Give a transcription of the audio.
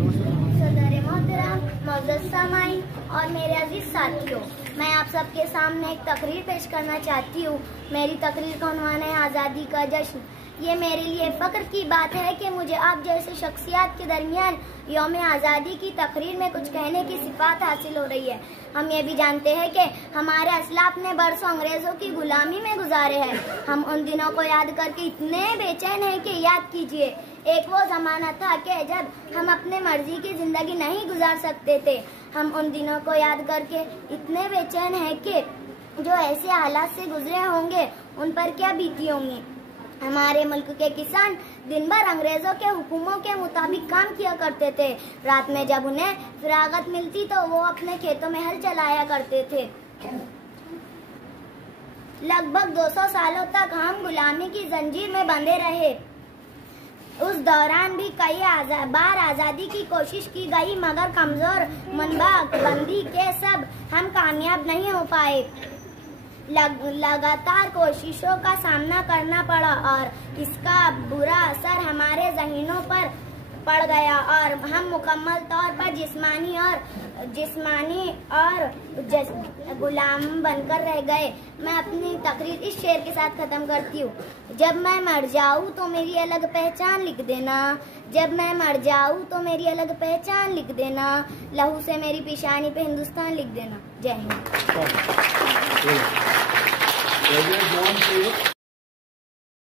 सदर मोहतरम, मौजूद सामाईन और मेरे अजीज साथियों, मैं आप सबके सामने एक तकरीर पेश करना चाहती हूँ। मेरी तकरीर का उन्वान है आज़ादी का जश्न। ये मेरे लिए फ़ख्र की बात है कि मुझे आप जैसे शख्सियात के दरमियान यौम आज़ादी की तकरीर में कुछ कहने की सिफात हासिल हो रही है। हम ये भी जानते हैं कि हमारे असलाफ ने बरसों अंग्रेज़ों की गुलामी में गुजारे हैं। हम उन दिनों को याद करके इतने बेचैन हैं कि याद कीजिए, एक वो ज़माना था कि जब हम अपने मर्जी की ज़िंदगी नहीं गुजार सकते थे। हम उन दिनों को याद करके इतने बेचैन हैं कि जो ऐसे हालात से गुजरे होंगे उन पर क्या बीती होंगी। हमारे मुल्क के किसान दिन भर अंग्रेजों के हुक्मों के मुताबिक काम किया करते थे। रात में जब उन्हें फिरागत मिलती तो वो अपने खेतों में हल चलाया करते थे। लगभग 200 सालों तक हम गुलामी की जंजीर में बंधे रहे। उस दौरान भी कई बार आज़ादी की कोशिश की गई, मगर कमजोर मनबा बंदी के सब हम कामयाब नहीं हो पाए। लगातार कोशिशों का सामना करना पड़ा और इसका बुरा असर हमारे ज़हनों पर पड़ गया और हम मुकम्मल तौर पर जिस्मानी और गुलाम बनकर रह गए। मैं अपनी तकरीर इस शेर के साथ ख़त्म करती हूँ। जब मैं मर जाऊँ तो मेरी अलग पहचान लिख देना, जब मैं मर जाऊँ तो मेरी अलग पहचान लिख देना, लहू से मेरी पेशानी पे हिंदुस्तान लिख देना। जय हिंद।